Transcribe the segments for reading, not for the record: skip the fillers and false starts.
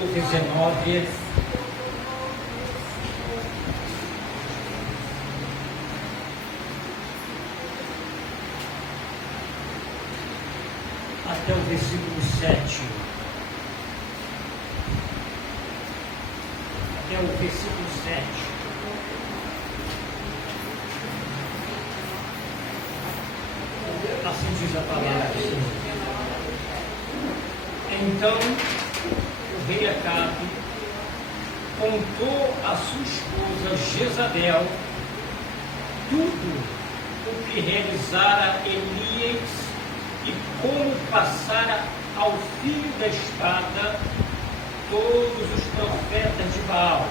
19, até o versículo 7. Até o versículo 7. Assim diz a palavra do Senhor. Então o rei Acabe contou a sua esposa Jezabel tudo o que realizara Elias e como passara ao fio da espada todos os profetas de Baal.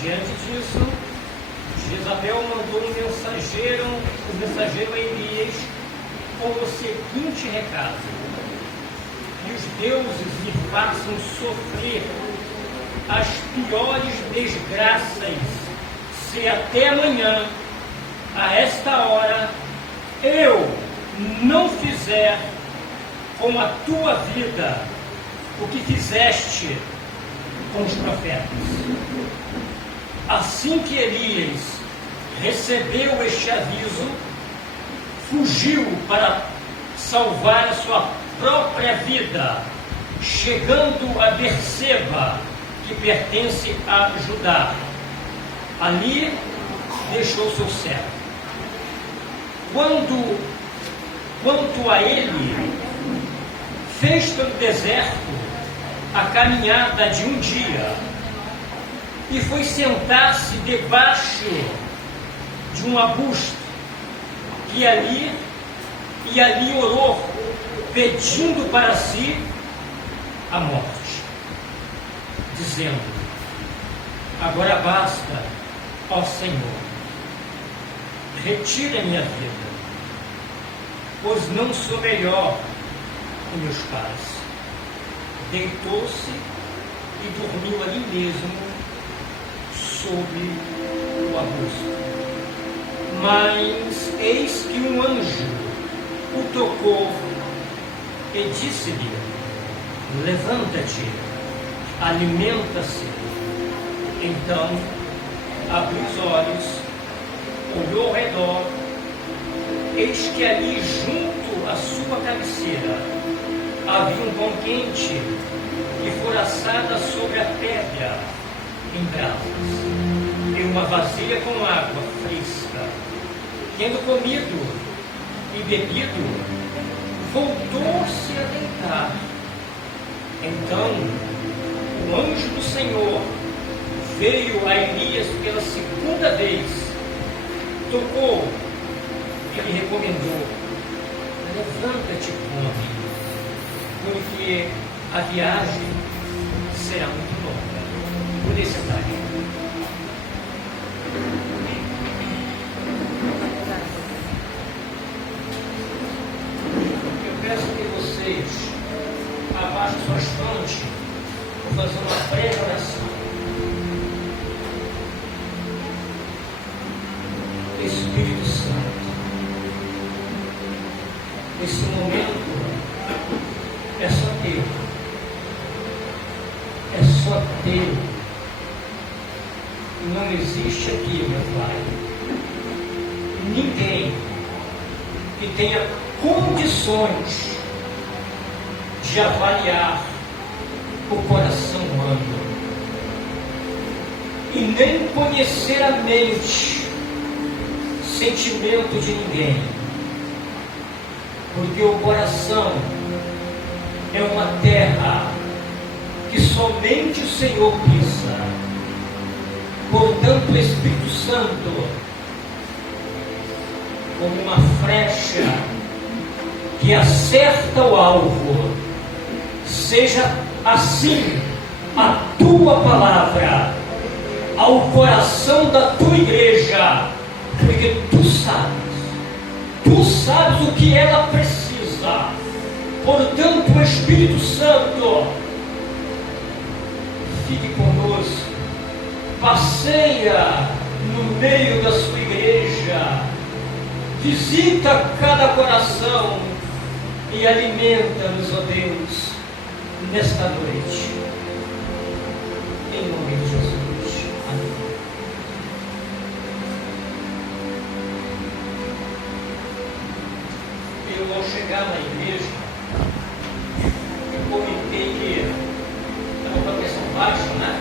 Diante disso, Jezabel mandou o mensageiro a Elias com o seguinte recado: que os deuses lhe façam sofrer as piores desgraças, se até amanhã, a esta hora, eu não fizer com a tua vida o que fizeste com os profetas. Assim que Elias recebeu este aviso, fugiu para salvar a sua própria vida, chegando a Berseba, que pertence a Judá. Ali deixou seu servo. Quanto a ele, fez pelo deserto a caminhada de um dia e foi sentar-se debaixo de um arbusto e ali orou, pedindo para si a morte, dizendo: agora basta, ó Senhor, retira minha vida, pois não sou melhor que meus pais. Deitou-se e dormiu ali mesmo, sob o arbusto. Mas eis que um anjo o tocou e disse-lhe: levanta-te, alimenta-se. Então abriu os olhos, olhou ao redor, eis que ali junto à sua cabeceira havia um pão quente que fora assada sobre a pedra em brasas, e uma vasilha com água fresca. Tendo comido e bebido, voltou-se a deitar. Então o anjo do Senhor veio a Elias pela segunda vez, tocou e lhe recomendou: levanta-te, come, porque a viagem será muito longa. Por esse atalho. Eu peço que vocês abaixem suas frontes, vou fazer uma breve oração. Espírito Santo, esse momento é só teu, é só teu. Não existe aqui, meu Pai, ninguém que tenha condições de avaliar o coração humano e nem conhecer a mente, sentimento de ninguém, porque o coração é uma terra que somente o Senhor pisa. Portanto, o Espírito Santo, como uma flecha que acerta o alvo, seja assim a tua palavra ao coração da tua igreja, porque tu sabes o que ela precisa. Portanto, o Espírito Santo, fique conosco, passeia no meio da sua igreja, visita cada coração e alimenta-nos, ó Deus, nesta noite, em nome de Jesus. Amém. Eu, ao chegar na igreja, eu comentei que estava com a pressão baixa, né?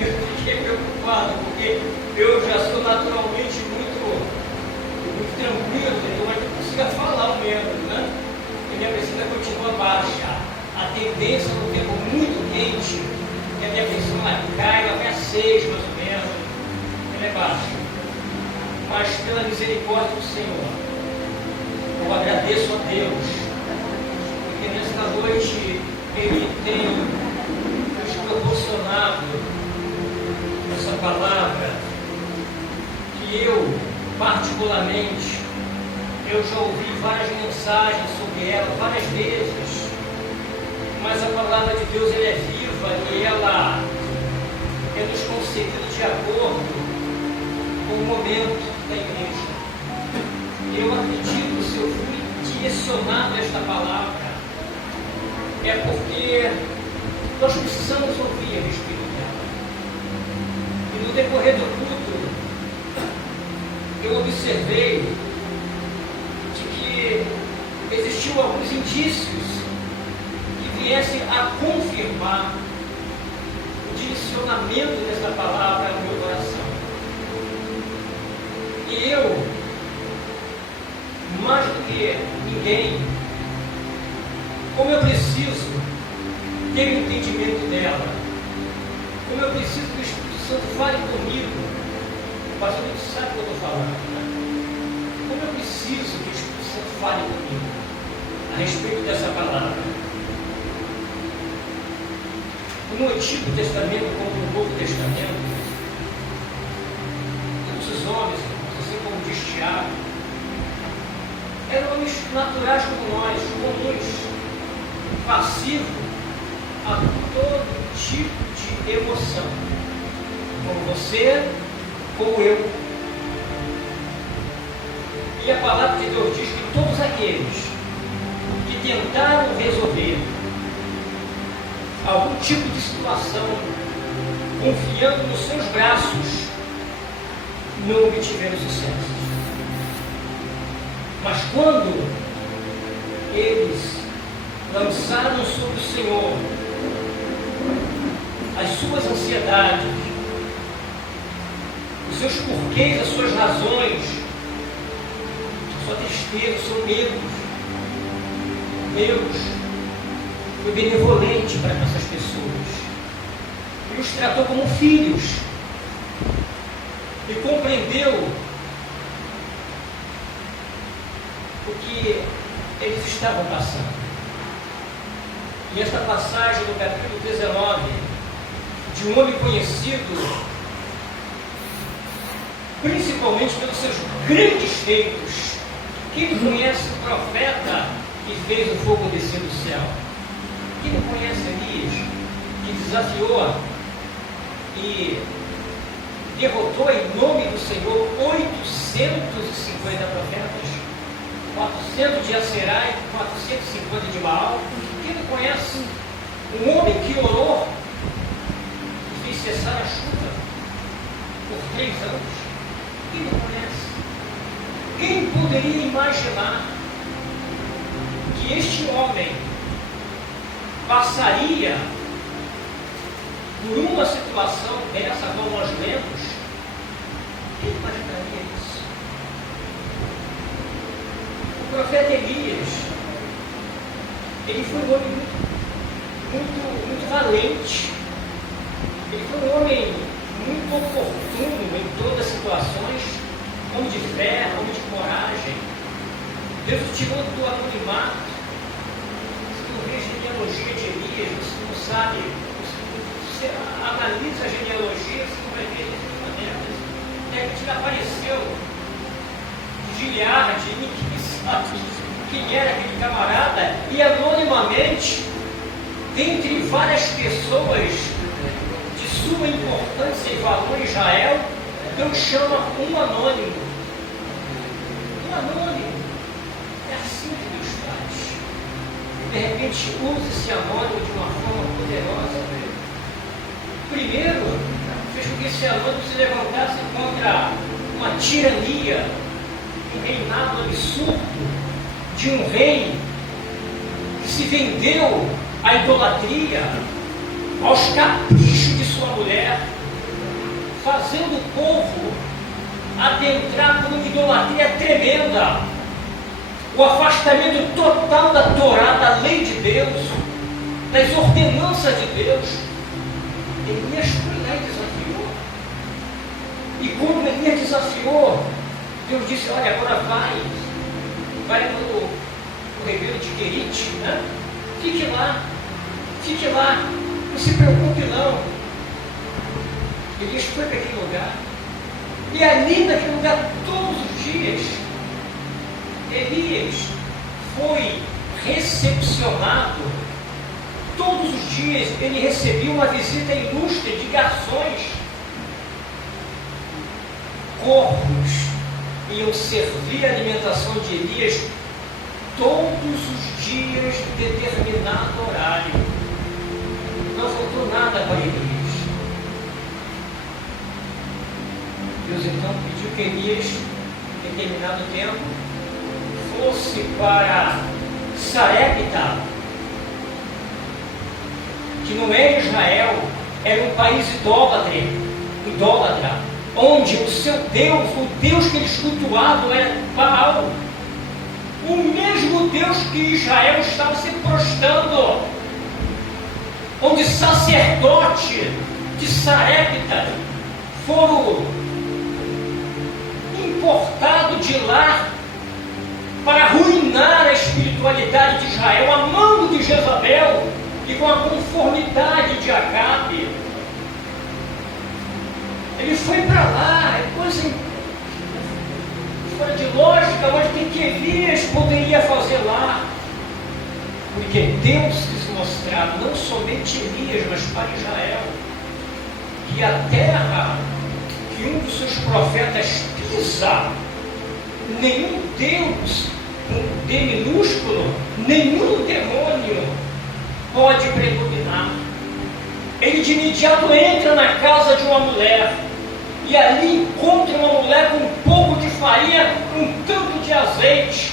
Eu fiquei preocupado, porque eu já sou naturalmente muito tranquilo, então eu não consigo falar o mesmo, né? E minha pressão continua baixa. A tendência no tempo muito quente, que a minha pressão cai, ela vai a 6 mais ou menos, ela é baixa. Mas pela misericórdia do Senhor, eu agradeço a Deus, porque nesta noite Ele tem nos proporcionado essa palavra que eu, particularmente, eu já ouvi várias mensagens sobre ela, várias vezes, mas a palavra de Deus ela é viva e ela é nos concedida de acordo com o momento da igreja. Eu acredito, se eu fui direcionado a esta palavra, é porque nós precisamos ouvir a respeito dela. E no decorrer do culto, eu observei de que existiam alguns indícios que viessem a confirmar o direcionamento dessa palavra ao meu coração. E eu, mais do que ninguém, como eu preciso ter o entendimento dela, como eu preciso que o Espírito Santo fale comigo. O pastor sabe o que eu estou falando, né? Como eu preciso que o Espírito Santo fale comigo a respeito dessa palavra. No Antigo Testamento, como no Novo Testamento, todos os homens, assim como diz Tiago, eram homens naturais como nós, comuns, passivos a todo tipo de emoção, como você, como eu. E a palavra de Deus diz que todos aqueles que tentaram resolver algum tipo de situação confiando nos seus braços não obtiveram sucesso. Mas quando eles lançaram sobre o Senhor as suas ansiedades, os seus porquês, as suas razões, a sua tristeza, o seu medo, Deus foi benevolente para essas pessoas e os tratou como filhos e compreendeu o que eles estavam passando. E esta passagem do capítulo 19 de um homem conhecido principalmente pelos seus grandes feitos. Quem conhece o profeta que fez o fogo descer do céu? Quem conhece Elias, que desafiou e derrotou em nome do Senhor 850 profetas, 400 de Aserá e 450 de Baal? Quem não conhece um homem que orou e fez cessar a chuva por 3 anos? Quem não conhece? Quem poderia imaginar que este homem passaria por uma situação dessa como nós lemos? Quem imaginaria isso? O profeta Elias, ele foi um homem muito valente. Ele foi um homem muito oportuno em todas as situações, homem de fé, homem de coragem. Deus o tirou do anonimato. Se tu vê a genealogia de Elias, você não sabe, você analisa a genealogia, você não vai ver de maneira. De repente apareceu de Gileade, ninguém sabe quem era aquele camarada, e anonimamente, dentre várias pessoas sua importância e valor em Israel, Deus chama um anônimo. Um anônimo. É assim que Deus faz. de repente usa esse anônimo de uma forma poderosa. Primeiro, fez com que esse anônimo se levantasse contra uma tirania, um reinado absurdo de um rei que se vendeu à idolatria, aos caprichos de sua mulher, fazendo o povo adentrar por uma idolatria tremenda, o afastamento total da Torá, da lei de Deus, das ordenanças de Deus. Elias foi lá e desafiou. E quando Elias desafiou, Deus disse: olha, agora vai no reino de Querite, né? Fique lá, não se preocupe não. Elias foi para aquele lugar, e ali naquele lugar todos os dias, Elias foi recepcionado. Todos os dias ele recebia uma visita ilustre de garçons. Corpos iam servir a alimentação de Elias todos os dias de determinado horário. Não faltou nada para Elias. Deus então pediu que Elias, em determinado tempo, fosse para Sarepta, que não é Israel, era um país idólatra, onde o seu Deus, o Deus que eles cultuavam era Baal, o mesmo Deus que Israel estava se prostrando, onde sacerdotes de Sarepta foram importados de lá para arruinar a espiritualidade de Israel, a mão de Jezabel e com a conformidade de Acabe. Ele foi para lá, é coisa fora de lógica, mas o que Elias poderia fazer lá? Porque Deus quis mostrar, não somente Elias, mas para Israel, que a terra que um dos seus profetas pisa, nenhum Deus, um D minúsculo, nenhum demônio pode predominar. Ele de imediato entra na casa de uma mulher e ali encontra uma mulher com um pouco de farinha, um tanto de azeite.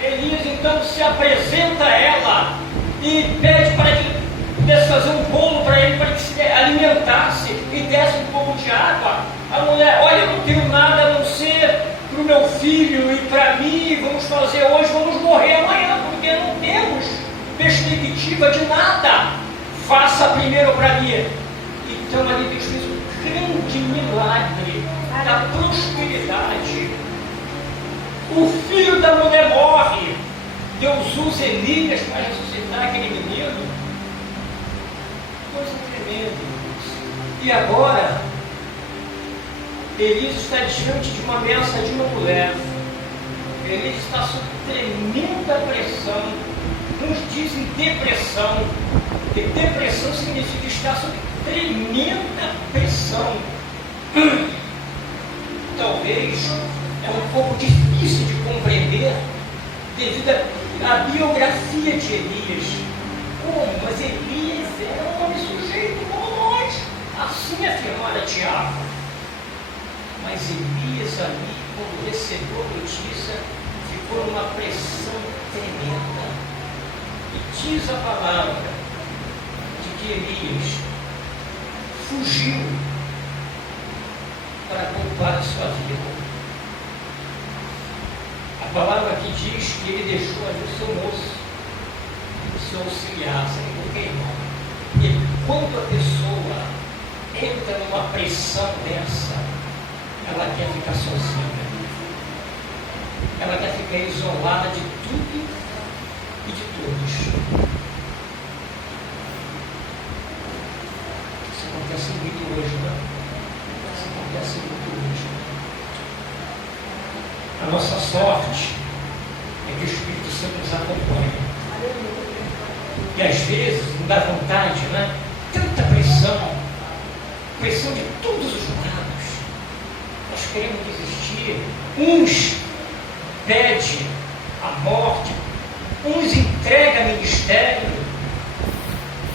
Elias então se apresenta a ela e pede para que pudesse fazer um bolo para ele, para que se alimentasse e desse um pouco de água. A mulher: olha, eu não tenho nada a não ser para o meu filho e para mim, vamos fazer hoje, vamos morrer amanhã, porque não temos perspectiva de nada. Faça primeiro para mim. Então ali Deus fez um grande milagre da prosperidade. O filho da mulher morre. Deus usa Elias para ressuscitar aquele menino. Coisa tremenda. E agora Elias está diante de uma ameaça de uma mulher. Elias está sob tremenda pressão. Uns dizem depressão, porque depressão significa estar sob tremenda pressão. Talvez é um pouco difícil de compreender devido à biografia de Elias. Como? Mas Elias era um homem sujeito como nós, assim afirmara Tiago. Mas Elias ali, quando recebeu a notícia, ficou numa pressão tremenda. E diz a palavra de que Elias fugiu para poupar a sua vida. A palavra aqui diz que ele deixou ali o seu moço, o seu auxiliar, sem qualquer irmão. E quando a pessoa entra numa pressão dessa, ela quer ficar sozinha. Ela quer ficar isolada de tudo e de todos. Isso acontece muito hoje, não? Isso acontece muito hoje. A nossa sorte é que o Espírito Santo nos acompanha. E às vezes não dá vontade, né? Tanta pressão, pressão de todos os lados. Nós queremos desistir. Uns pedem a morte, uns entrega ministério,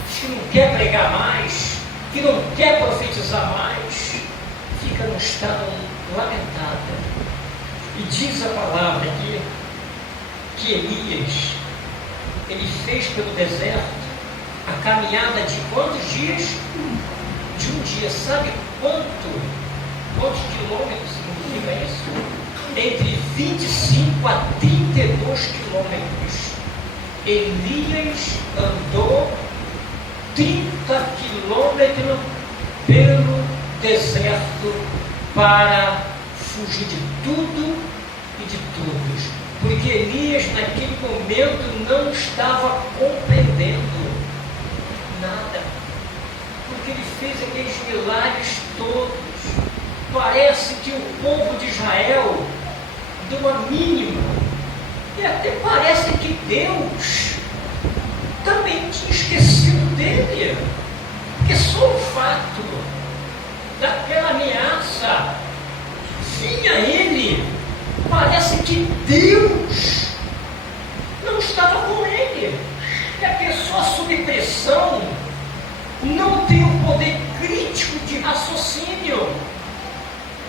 que não quer pregar mais, que não quer profetizar mais, fica num estado lamentável. E diz a palavra aqui que Elias, ele fez pelo deserto a caminhada de quantos dias? De um dia. Sabe quantos quilômetros significa isso? Entre 25 a 32 quilômetros. Elias andou 30 quilômetros pelo deserto para fugir de tudo e de todos. Porque Elias naquele momento não estava compreendendo nada. Porque ele fez aqueles milagres todos. Parece que o povo de Israel deu uma mínima. E até parece que Deus também tinha esquecido dele. Porque só o fato daquela ameaça vinha ele, parece que Deus não estava com ele. E a pessoa sob pressão não tem o poder crítico de raciocínio.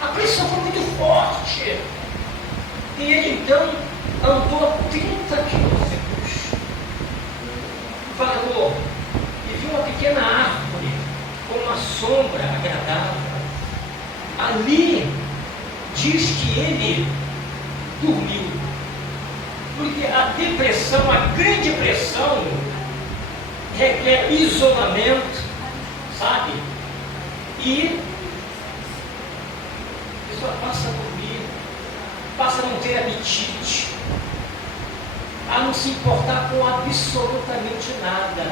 A pressão foi muito forte. E ele então andou 30 quilômetros. Parou e viu uma pequena árvore com uma sombra agradável. Ali diz que ele dormiu. Porque a depressão, a grande pressão, requer isolamento, sabe? E a pessoa passa a dormir, passa a não ter apetite, a não se importar com absolutamente nada.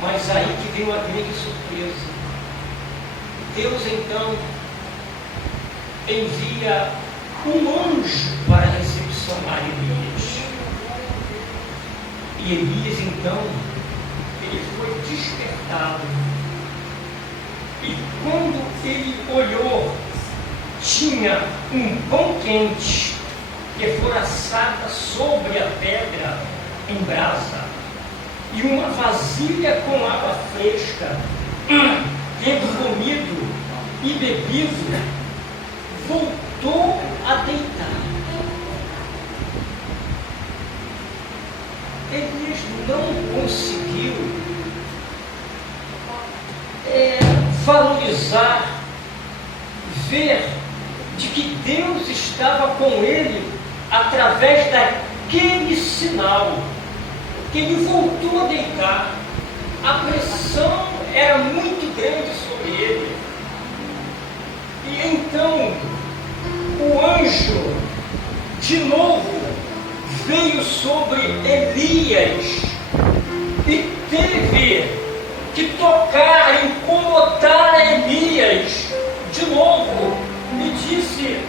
Mas aí que vem uma grande surpresa. Deus então envia um anjo para recepcionar Elias. E Elias então, ele foi despertado. E quando ele olhou, tinha um pão quente que fora assada sobre a pedra em brasa, e uma vasilha com água fresca. Tendo comido e bebido, voltou a deitar. Elias não conseguiu valorizar, ver de que Deus estava com ele através daquele sinal, que ele voltou a deitar. A pressão era muito grande sobre ele. E então o anjo de novo veio sobre Elias e teve que tocar, incomodar Elias de novo, e disse: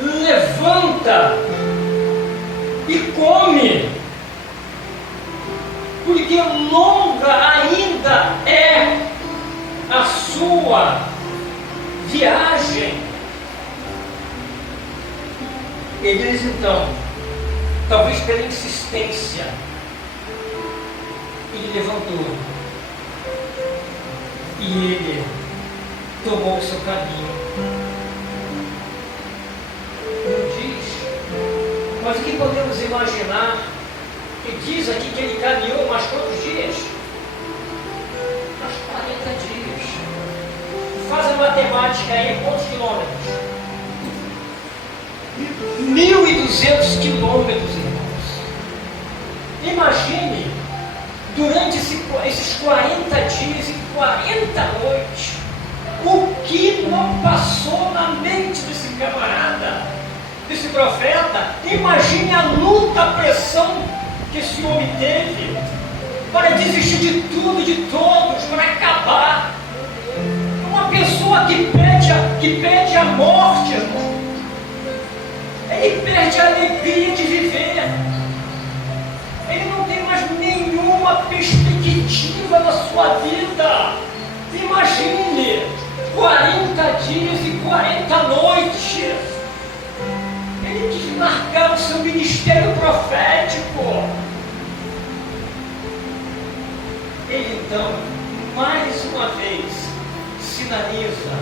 levanta e come, porque longa ainda é a sua viagem. Elias então, talvez pela insistência, ele levantou e ele tomou o seu caminho. Não diz, mas o que podemos imaginar? Que diz aqui que ele caminhou mais quantos dias? Mais 40 dias. Faz a matemática aí, quantos quilômetros? 1.200 quilômetros, irmãos. Imagine, durante esses 40 dias e 40 noites, o que não passou na mente desse camarada, desse profeta. Imagine a luta, a pressão que esse homem teve para desistir de tudo, de todos, para acabar. Uma pessoa que pede a morte, irmão, ele perde a alegria de viver. Ele não tem mais nenhuma perspectiva na sua vida. Imagine 40 dias e 40 noites. Ele quis marcar o seu ministério profético. ele então, mais uma vez, sinaliza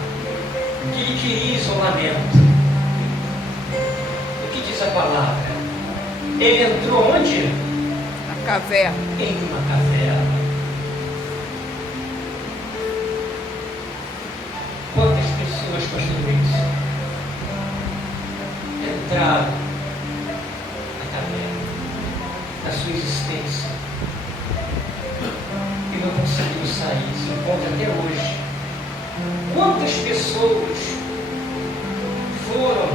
que ele queria isolamento. O que diz a palavra? Ele entrou onde? Na caverna. Em uma caverna. Quantas pessoas, pastor Luiz, entraram na caverna da sua existência e não conseguiram sair, se encontram até hoje? Quantas pessoas foram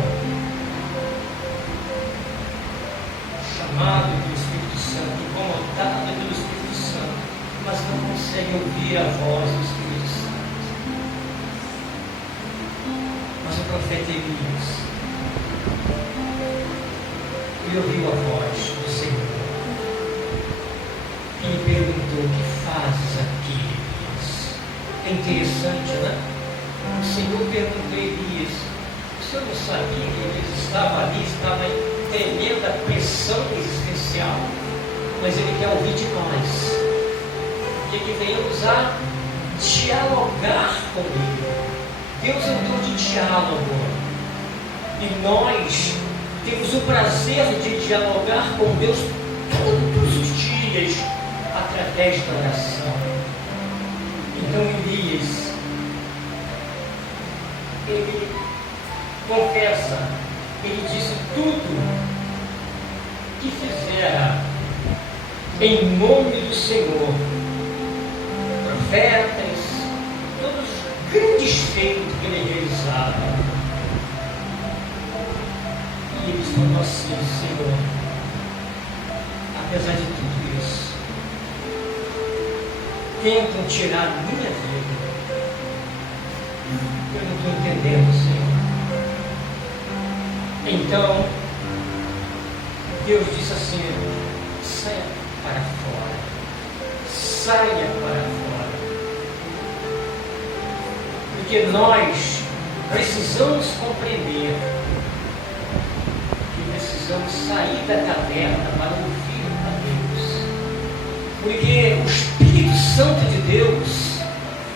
chamadas pelo Espírito Santo, incomodadas pelo Espírito Santo, mas não conseguem ouvir a voz do Espírito Santo? Mas o profeta Elias, ele ouviu a voz do Senhor e lhe perguntou: o que fazes aqui, Elias? É interessante, né? O Senhor perguntou a Elias: o senhor não sabia que Elias estava ali, estava em tremenda pressão existencial? Mas ele quer ouvir de nós, que venhamos a dialogar com ele. Deus é um Deus de diálogo, e nós temos o prazer de dialogar com Deus todos os dias através da oração. Então Elias, ele confessa, ele disse tudo que fizera em nome do Senhor. Profetas, todos os grandes feitos que ele realizava. E eles falou assim: Senhor, apesar de tudo isso, tentam tirar a minha vida. Eu não estou entendendo, Senhor. Então, Deus disse assim: saia para fora. Saia para fora. Porque nós precisamos compreender que precisamos sair da caverna para ouvir a Deus. Porque o Espírito Santo de Deus,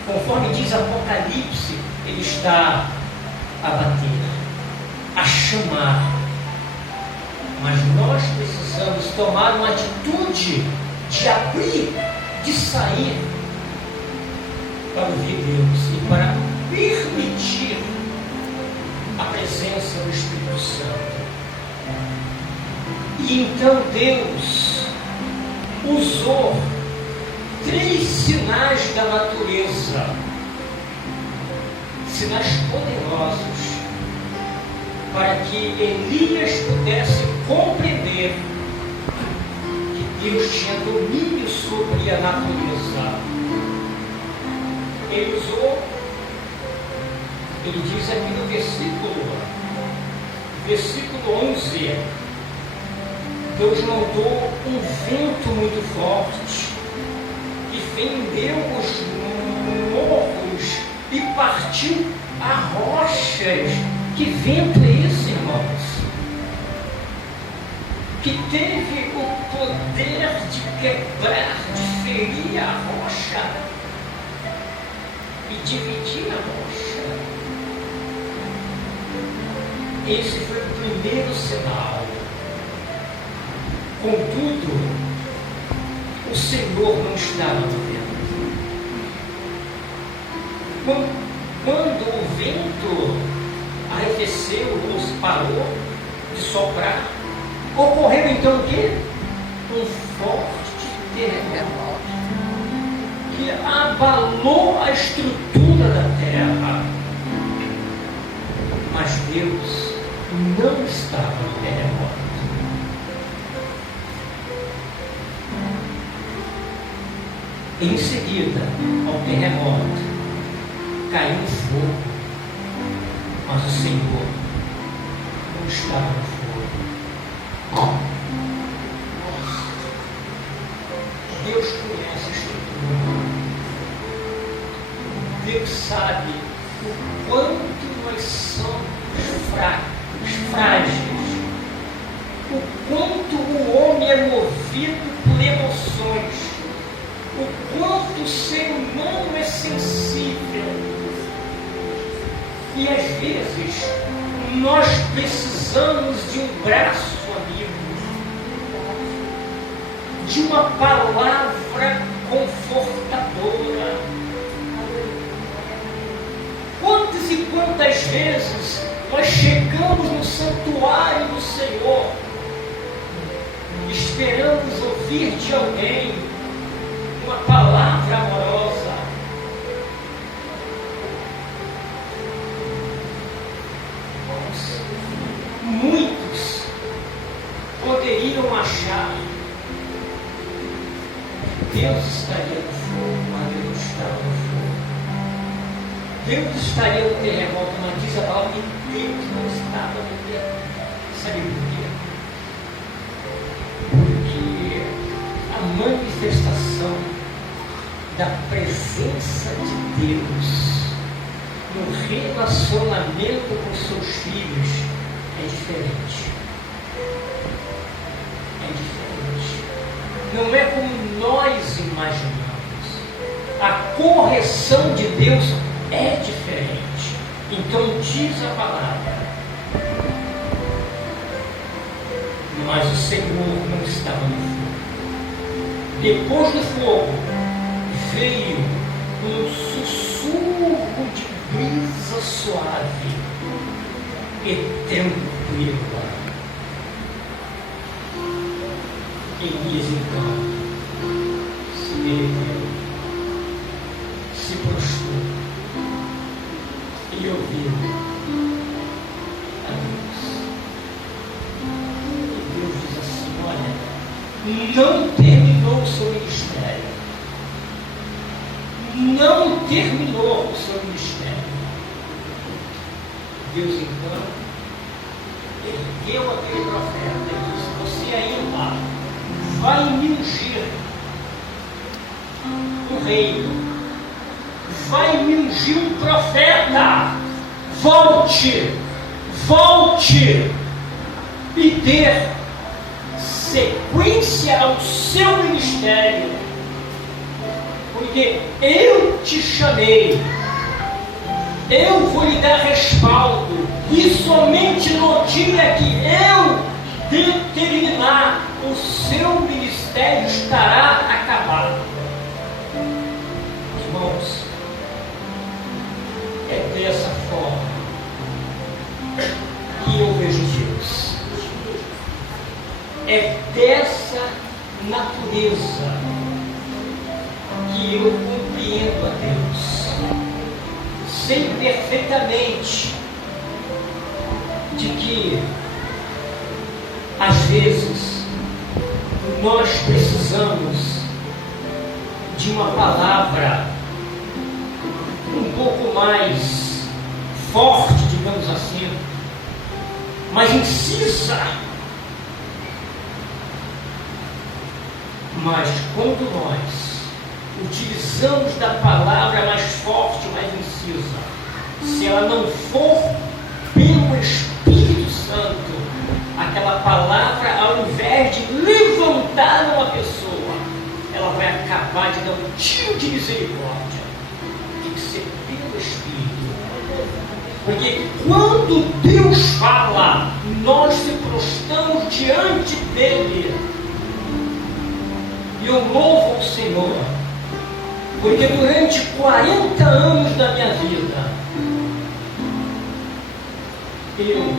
conforme diz Apocalipse, ele está a bater, a chamar. Mas nós precisamos tomar uma atitude de abrir, de sair para ouvir Deus e para permitir a presença do Espírito Santo. E então Deus usou 3 sinais da natureza, sinais poderosos, para que Elias pudesse compreender que Deus tinha domínio sobre a natureza. Ele usou, ele diz aqui no versículo 11, Deus mandou um vento muito forte que fendeu os morros e partiu as rochas. Que vento é esse, irmãos? Que teve o poder de quebrar, de ferir a rocha e dividir a rocha. Esse foi o primeiro sinal. Contudo, o Senhor não estava no vento. Quando o vento arrefeceu, ou parou de soprar, ocorreu então o quê? Um forte terremoto que abalou a estrutura da terra. Mas Deus não estava no terremoto. Em seguida ao terremoto, caiu um fogo. Mas o Senhor não estava no fogo. Deus conhece a estrutura. Deus sabe o quanto nós somos fracos, frágeis. O quanto o homem é movido por emoções. o quanto o ser humano é sensível. E às vezes nós precisamos de um braço amigo, de uma palavra confortadora. Quantas e quantas vezes nós chegamos no santuário do Senhor, esperamos ouvir de alguém uma palavra amorosa. Muitos poderiam achar que Deus estaria no fogo, mas Deus não estava no fogo. Deus estaria no terremoto, mas diz a palavra que Deus não estava no terremoto. Sabe por quê? Porque a manifestação da presença de Deus no relacionamento com seus filhos é diferente. É diferente. Não é como nós imaginamos. A correção de Deus é diferente. Então diz a palavra: mas o Senhor não estava no fogo. Depois do fogo veio um sussurro de brisa suave e tranquila. Elias então se derreteu, se prostrou e ouviu a Deus. E Deus diz assim: olha, não terminou o seu ministério. Não terminou o seu ministério. Deus então ergueu aquele profeta e disse: você ainda vai me ungir um reino, vai me ungir um profeta. Volte e dê sequência ao seu ministério, porque eu te chamei, eu vou lhe dar respaldo, e somente no dia que eu determinar, o seu ministério estará acabado. Irmãos, é dessa forma que eu vejo Deus. É dessa natureza que eu compreendo a Deus. Sei perfeitamente de que às vezes nós precisamos de uma palavra um pouco mais forte, digamos assim, mais incisa. Mas quando nós utilizamos da palavra mais forte, mais incisa, se ela não for pelo Espírito Santo, aquela palavra, ao invés de levantar uma pessoa, ela vai acabar de dar um tiro de misericórdia. Tem que ser pelo Espírito. Porque quando Deus fala, nós se prostramos diante dele. E eu louvo o Senhor, porque durante 40 anos da minha vida, eu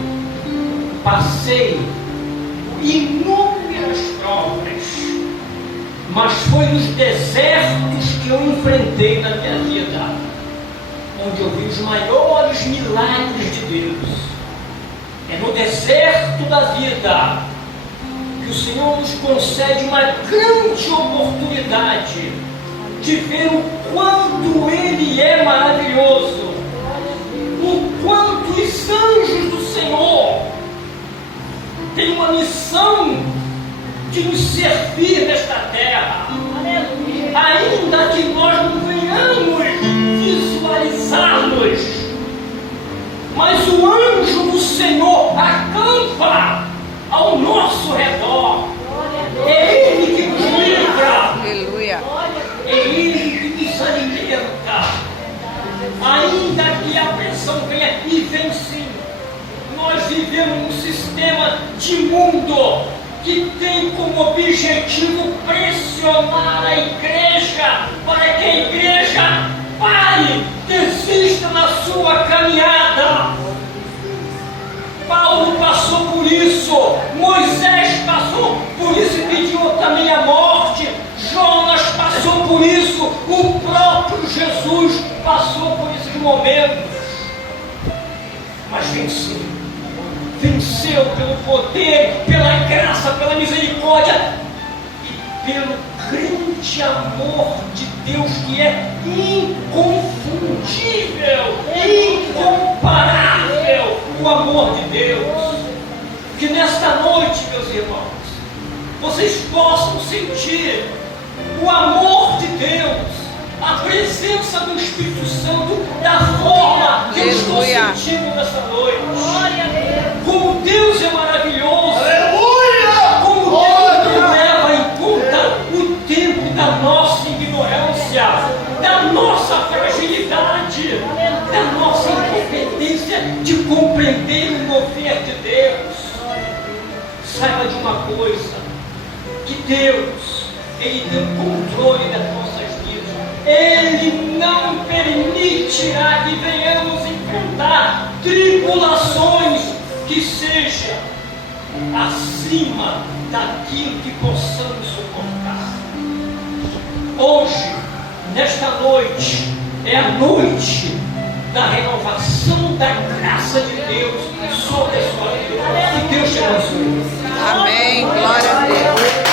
passei inúmeras provas, mas foi nos desertos que eu enfrentei na minha vida, onde eu vi os maiores milagres de Deus. É no deserto da vida que o Senhor nos concede uma grande oportunidade de ver o quanto Ele é maravilhoso, o quanto os anjos do Senhor têm uma missão de nos servir nesta terra, ainda que nós não venhamos visualizá-los, mas o anjo do Senhor acampa ao nosso redor. É Ele que nos livra. Aleluia. É correção venha e vem sim. Nós vivemos num sistema de mundo que tem como objetivo pressionar a igreja para que a igreja pare, desista na sua caminhada. Paulo passou por isso, Moisés passou por isso e pediu também a morte, Jonas passou por isso, o próprio Jesus passou por esses momentos, mas venceu pelo poder, pela graça, pela misericórdia e pelo grande amor de Deus, que é inconfundível, incomparável, o amor de Deus. Que nesta noite, meus irmãos, vocês possam sentir o amor de Deus, a presença do Espírito Santo da forma que eu estou sentindo nesta noite. Como Deus é maravilhoso. Aleluia! Como Deus não leva em conta o tempo da nossa ignorância, da nossa fragilidade, da nossa incompetência de compreender o mover de Deus. Saiba de uma coisa, que Deus, Ele tem o controle das nossas vidas. Ele não permitirá que venhamos enfrentar tribulações que sejam acima daquilo que possamos suportar. Hoje, nesta noite, é a noite da renovação da graça de Deus sobre a sua vida. Que Deus te abençoe. Amém. Glória a Deus.